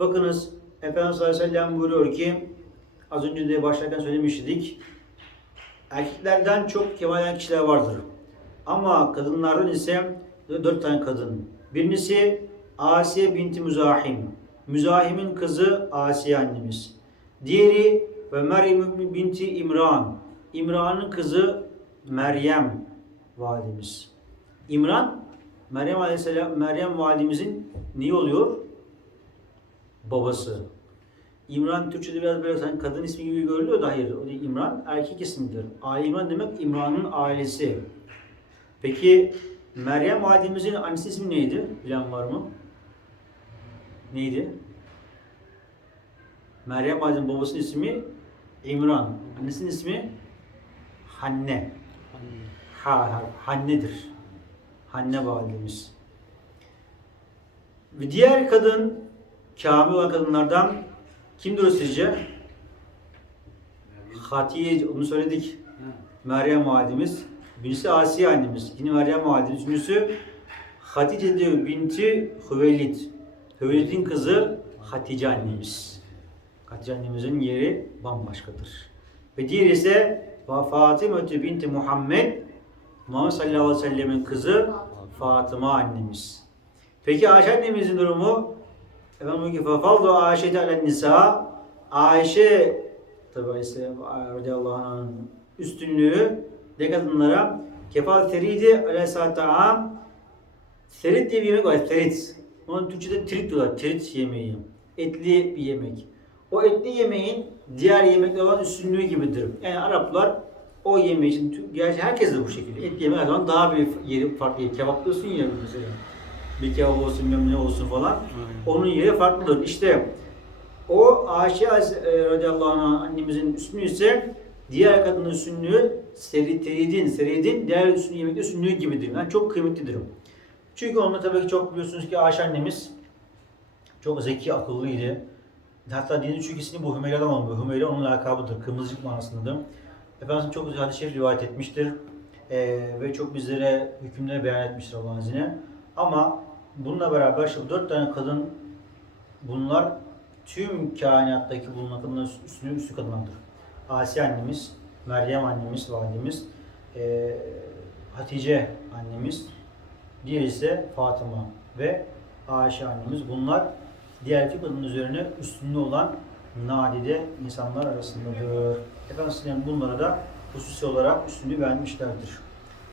Bakınız Efendimiz sallallahu aleyhi ve sellem buyuruyor ki az önce de başlarken söylemiştik. Erkeklerden çok kemal eden kişiler vardır. Ama kadınlardan ise dört tane kadın. Birincisi Asiye binti Müzahim. Müzahim'in kızı Asiye annemiz. Diğeri ve Meryem binti İmran. İmran'ın kızı Meryem validemiz. İmran Meryem Aleyhisselam Meryem validemizin neyi oluyor? Babası. İmran Türkçe'de biraz böyle sanki kadın ismi gibi görülüyor da hayır. O değil İmran erkek ismidir. Ali İmran demek İmran'ın ailesi. Peki Meryem validemizin annesi ismi neydi? Bilen var mı? Neydi? Meryem validemizin babasının ismi İmran. Annesinin ismi Hanne. Ha, ha, Hanne'dir. Hanne validemiz. Ve diğer kadın, kamil olan kadınlardan kimdir o sizce? Hatice, onu söyledik. Meryem validemiz. Birisi Asiye annemiz. Yine Meryem validemiz. Üçüncüsü Hatice diyor binti Hüveylid. Hüveylid'in kızı Hatice annemiz. Hatice annemizin yeri bambaşkadır. Ve diğeri ise Fatıma binti Muhammed Muhammed sallallahu aleyhi ve sellemin kızı Fatıma annemiz. Peki Ayşe annemizin durumu? Efendim diyor ki فَفَضُ Ayşe'te alen nisa Ayşe tabi ise radıyallahu anh'ın üstünlüğü ne kadınlara kefal teridi ale ta'am Serit diye bir yemek var. Serit. Onun Türkçe'de trit diyorlar. Trit yemeği. Etli bir yemek. O etli yemeğin diğer yemekler olan üstünlüğü gibidir. Yani Araplar o yemeği için, gerçi herkes de bu şekilde. Et yemeği her zaman daha bir yeri farklı. Kebaplıyorsun ya mesela. Bir kebap olsun, bilmem ne olsun falan. Onun yeri farklıdır. İşte o Ayşe e, radıyallahu anh annemizin üstünlüğü ise diğer kadının üstünlüğü seri, teridin, seridin diğer üstünlüğü yemekte üstünlüğü gibidir. Yani çok kıymetlidir. Çünkü onda tabii ki çok biliyorsunuz ki Ayşe annemiz çok zeki, akıllıydı. Hatta dinin üç ilgisini bu Hümeyra'dan alınıyor. Hümeyra onun lakabıdır, kırmızıcık manasındadır. Efendimiz çok güzel hadis-i şerif rivayet etmiştir. Ee, ve çok bizlere hükümleri beyan etmiştir Allah'ın izniyle. Ama bununla beraber şu dört tane kadın bunlar tüm kainattaki bulunan kadınların üstünü üstü kadınlardır. Asiye annemiz, Meryem annemiz, validemiz, ee, Hatice annemiz, diğer ise Fatıma ve Ayşe annemiz. Bunlar diğer iki kadının üzerine üstünlüğü olan nadide insanlar arasındadır. Efendimiz bunlara da hususi olarak üstünlüğü vermişlerdir.